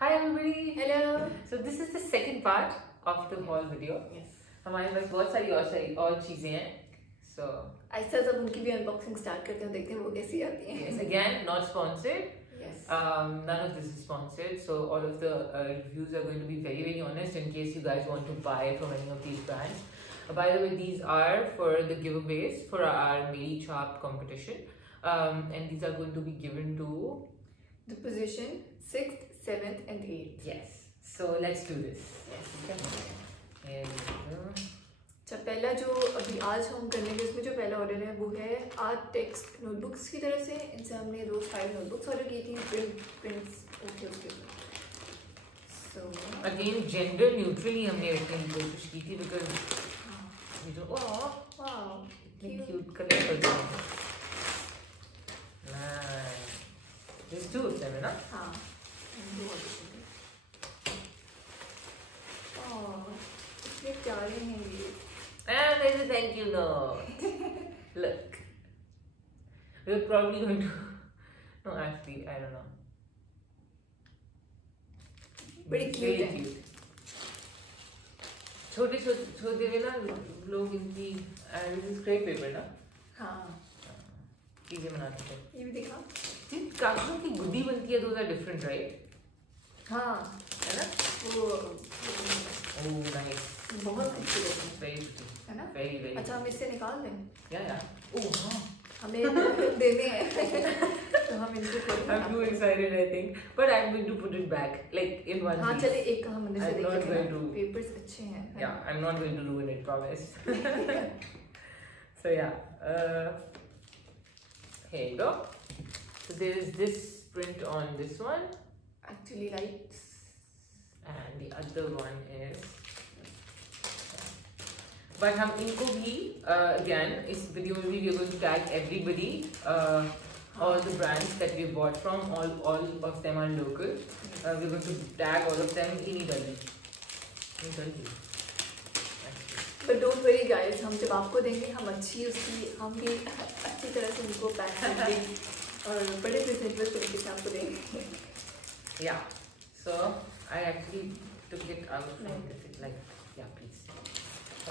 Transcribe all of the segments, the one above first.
Hi everybody. Hello. So this is the second part of the haul video. Yes. हमारे पास बहुत सारी और चीजें हैं. So ऐसा सब उनकी भी अनबॉक्सिंग स्टार्ट करते हैं, देखते हैं वो कैसी आती हैं. yes, again not sponsored. Yes. None of this is sponsored. So all of the reviews are going to be very honest in case you guys want to buy from any of these brands. By the way, these are for the giveaways for our Meri Chap competition, and these are going to be given to The position 6th, 7th and 8th. yes. So let's do this. Yes. Here we go. अच्छा, पहला जो अभी आज हम करने के इसमें जो पहला ऑर्डर है वो है आर्ट टेक्स्ट नोटबुक्स की तरफ से. इनसे हमने रोज 5 नोटबुक्स ऑर्डर की थी. प्रिंट्स ओके उसके ऊपर. सो अगेन जेंडर न्यूट्रली हमने रखने की कोशिश की थी बिकॉज ये जो वाओ क्यूट कलर कर दिया. Nice. This two of them है ना. हाँ दो ऑर्डर. ओह इतने प्यारे हैं ये. And there's a thank you note. Look. We're probably going to no actually I don't know. बड़ी cute है. छोटे में ना लोग इनकी स्क्रैप पेपर ना हाँ चीजें बनाते थे. ये भी दिखा. जिन कागजों की गुड्डी बनती है those are different right. हाँ है ना. वो Oh nice. बहुत खूबसूरत है. Very pretty. है ना. Very अच्छा हम इससे निकाल दें. yeah. Oh हाँ. हमें देने हैं तो हम इनको I'm too excited I think but I'm going to put it back like in one हाँ piece. चले एक का हम अंदर से I'm not देखेंगे. going to- पेपर्स अच्छे हैं. Yeah, I'm not going to ruin it, promise. So yeah, here you go. So there is this print on this one, actually lights. and the other one is. But हम इनको भी again इस video में भी we are going to tag everybody, all the brands that we bought from, all of them are local. We're going to tag all of them in Italy. But don't worry guys, हम जब आपको देंगे हम अच्छी उसकी हम भी अच्छी तरह से उनको पैक करके और बड़े प्रेजेंटेबल तरीके से आपको देंगे. Yeah. So I actually took it out from the thing, like yeah, please.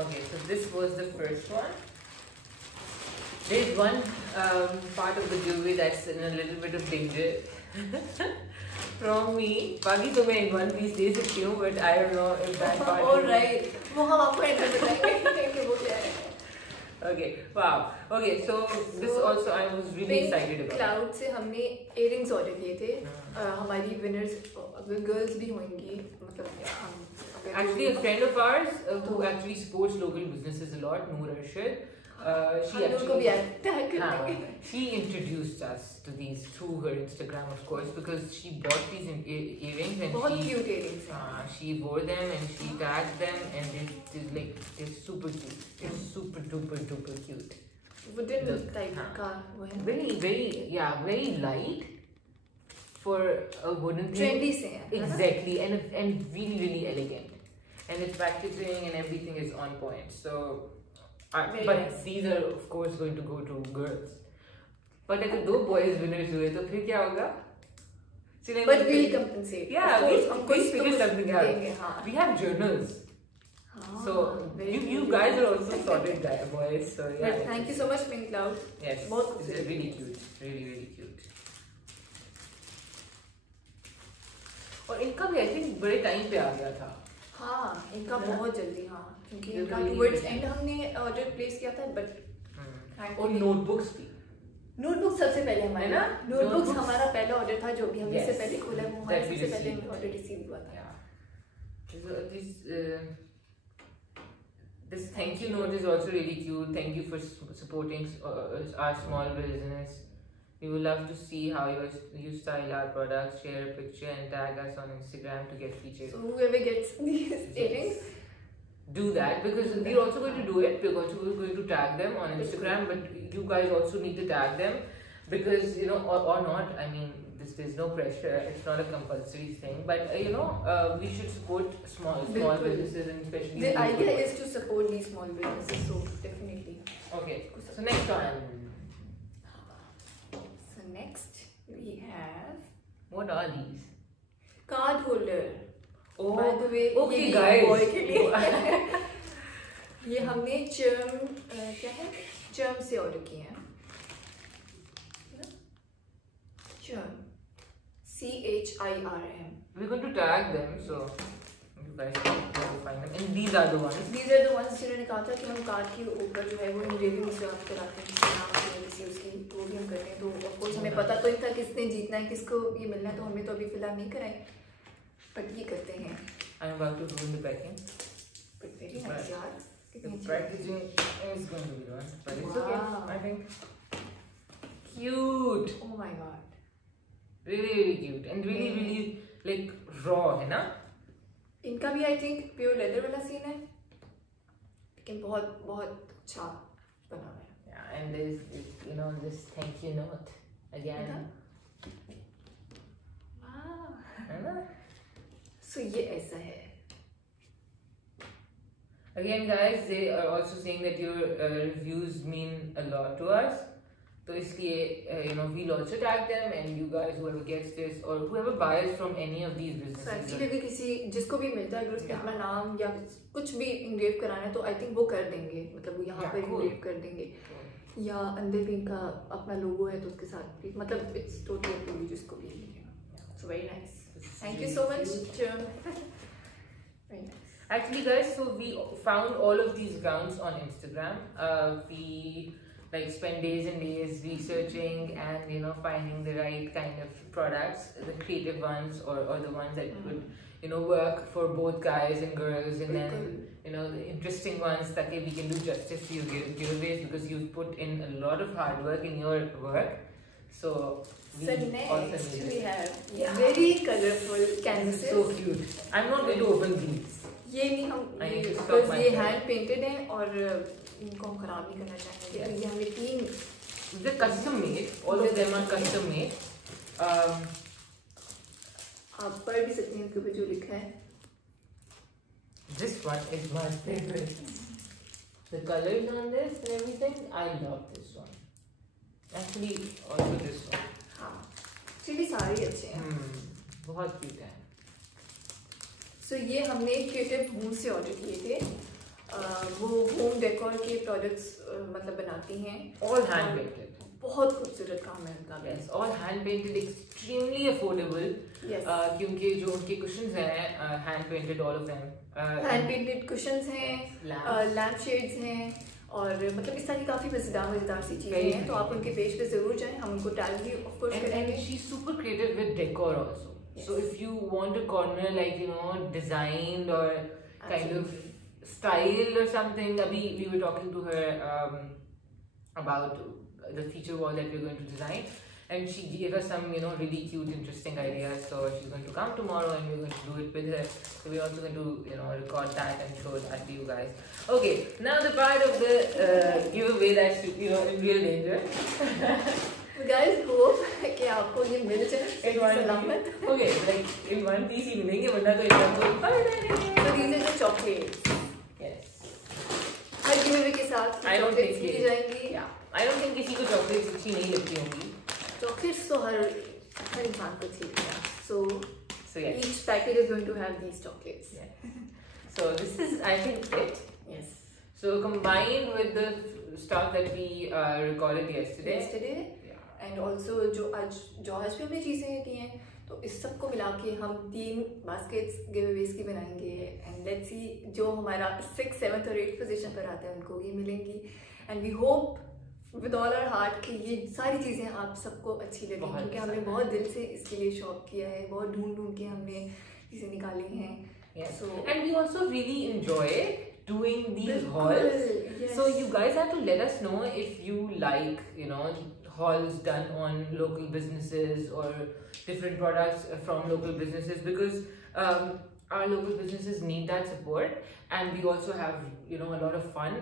Okay, so this was the first one. There's one part of the giveaway that's in a little bit of danger from me. बाकी तो मैं in one piece दे सकती हूँ, but I don't know if that part. All right, वो हम आपको and में बताएंगे कि वो क्या है. Okay, wow. Okay, so this also I was really excited about. Cloud से हमने इयररिंग्स ऑर्डर किए थे. हमारी विनर्स गर्ल्स भी होंगी. मतलब हम Actually, a friend of ours who actually supports local businesses a lot, Noor Arshad, she introduced us to these through her Instagram, of course, because she bought these earrings and बहुत cute earrings. she wore them and she tagged them and they're super cute. They're super duper cute. Wooden type का वो है. Very light for a wooden thing. Trendy से है. Exactly, and really elegant, and its packaging and everything is on point. So, Very but nice. these are of course going to go to girls. But अगर दो boys winners हुए तो फिर क्या होगा? But we'll compensate. Yeah, we'll figure something out. देंगे, हाँ. We have journals, so you guys are also sorted boys. So yeah. But thank you so much, Pink Cloud. Yes, बहुत this is really cute, really cute. और इनका भी I think बड़े time पे आ गया था. हाँ इनका बहुत जल्दी. हाँ क्योंकि They're इनका really टुवर्ड्स good. एंड हमने ऑर्डर प्लेस किया था. बट और नोटबुक्स भी. नोटबुक सबसे पहले हमारे है ना? Notebooks Notebooks. हमारा पहला ऑर्डर था जो भी हमने Yes. इससे पहले खोला है. वो हमारा That we सबसे पहले received. ऑर्डर रिसीव हुआ था. This thank you note is also really cute. Thank you for supporting our small business. We would love to see how you style our products. Share a picture and tag us on Instagram to get featured. So whoever gets these earrings, Do that because we're also going to do it. We're also going to tag them on Instagram, but you guys also need to tag them because or not. I mean, there's no pressure. It's not a compulsory thing, but we should support small businesses and especially the idea is to support these small businesses. So definitely. Okay. So next one. So next we have What are these? card holder Oh, by the way okay, ये guys. Boy के लिए ये हमने चर्म क्या है चर्म से ऑर्डर किए हैं चर्म CHIRM. We're going to tag them, so you guys can go find them. And these are the ones. These are the ones जिन्होंने कहा था कि हम कार्ड के ऊपर जो है वो इंग्रेविंग जो आप कराते हैं जिसके नाम से किसी उसकी वो भी हम करते हैं तो ऑफ कोर्स हमें पता तो नहीं था किसने जीतना है किसको ये मिलना है तो हमने तो अभी फिलहाल नहीं कराए बट ये करते हैं. I'm about to ruin the packing. But very nice यार. The कितनी अच्छी packaging is going to be one, but it's Wow. okay. I think cute. Oh my god. Really, really cute and really, really like raw, है ना? इनका भी I think pure leather वाला scene है लेकिन बहुत बहुत अच्छा बना हुआ है. Yeah, and there's this thank you note again. है ना? सो ये ऐसा है. Again, guys, they are also saying that your reviews mean a lot to us. So इसलिए we'll also tag them and you guys whoever gets this or whoever buys from any of these So businesses. actually अगर किसी जिसको भी मिलता है अगर उसने Yeah. अपना नाम या कुछ भी इंग्रेव कराना है तो आई थिंक वो कर देंगे मतलब वो यहाँ Yeah, पर cool. इंग्रेव कर देंगे या अंदर भी इनका अपना लोगो है तो उसके साथ भी मतलब it's totally up to you जिसको भी मिलेगा. So very nice. Thank you so much. Very nice. Actually, guys, so we found all of these accounts on Instagram. We spend days and days researching and finding the right kind of products, the creative ones or the ones that would work for both guys and girls, and then the interesting ones that we can do justice to your giveaways because you've put in a lot of hard work in your work. So we So also next need we it. have very colorful This is canvases. so cute. I'm not going to open these. ये नहीं हम I need to stop because ये myself. Hand painted हैं और इनको हम खराब नहीं करना चाहेंगे. Yes. ये हमने 3 They're custom made. All of them are custom made. आप पढ़ भी सकते हैं इनके ऊपर जो लिखा है. This one is my favorite. The colors on this and everything, I love this one. Actually, also this one. हाँ एक्चुअली सारे ही अच्छे हैं. बहुत cute है. सो ये हमने क्रिएटिव होम से ऑर्डर किए थे. वो होम डेकोर के प्रोडक्ट्स मतलब बनाती हैं. All hand painted. बहुत खूबसूरत काम है उनका. Yes, all hand painted, extremely affordable. Yes. क्योंकि जो उनके cushions हैं, hand painted all of them. Hand painted cushions हैं, Lamps. लैम्प शेड्स हैं और मतलब इस तरह की काफ़ी मज़ेदार सी चीज़ें Very हैं. तो आप उनके पेज पे ज़रूर जाएं. हम उनको टैग भी ऑफ कोर्स And करेंगे. she's super creative with decor also. Yes. So if you want a corner designed or kind of Absolutely. styled or something, Abhi, we were talking to her about the feature wall that we're going to design, and she gave us some really cute, interesting ideas. So she's going to come tomorrow, and we're going to do it with her. So we're also going to record that and show that to you guys. Okay, now the part of the giveaway that's in real danger. Guys hope कि आपको ये मिल जाए In one सलामत. piece. Okay, like in one piece ही मिलेंगे वरना तो एक So these are the chocolates. Yes. हर गिवेअवे के साथ I don't चॉकलेट्स think दी जाएंगी. Yeah. I don't think किसी को चॉकलेट्स अच्छी नहीं लगती होंगी. चॉकलेट्स तो हर इंसान को ठीक है. So So yeah. each packet is going to have these chocolates. Yeah. So this is I think it. Yes. So combined with the stuff that we recorded yesterday. And also जो आज भी हमने चीज़ें की हैं तो इस सब को मिला के हम 3 बास्केट्स गिवअवेज की बनाएंगे. एंड लेट्स सी जो हमारा 6th, 7th और 8th पोजीशन पर आता है उनको ये मिलेंगी. And we hope with all our heart कि ये सारी चीज़ें आप सबको अच्छी लगेंगी क्योंकि हमने बहुत दिल से इसके लिए शौक किया है. बहुत ढूंढ के हमने चीज़ें निकाली हैं. Yes. So And we also really enjoy doing these बिल्कुल, hauls. yes. So you guys have to let us know if you like, hauls done on local businesses or different products from local businesses because our local businesses need that support, and we also have a lot of fun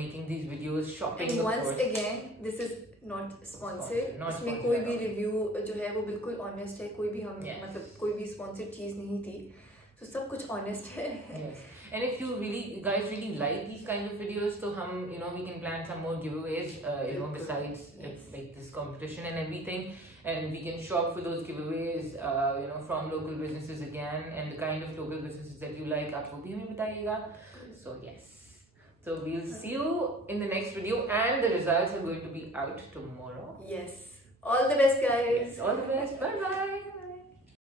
making these videos, shopping. And of once course. again, this is not sponsored. Not इसमें sponsored कोई at भी all. Review जो है वो बिल्कुल honest है. कोई भी हम Yes. मतलब कोई भी स्पॉन्सर्ड चीज़ नहीं थी. तो सब कुछ ऑनेस्ट है. Yes. And if you guys really like these kind of videos, so we can plan some more giveaways, besides Yes. like this competition and everything. and we can shop for those giveaways, from local businesses again, and the kind of local businesses that you like, आप वो भी हमें बताइएगा. So yes, so we'll see you in the next video, and the results are going to be out tomorrow. Yes. All the best, guys. Yes, all the best. Bye bye.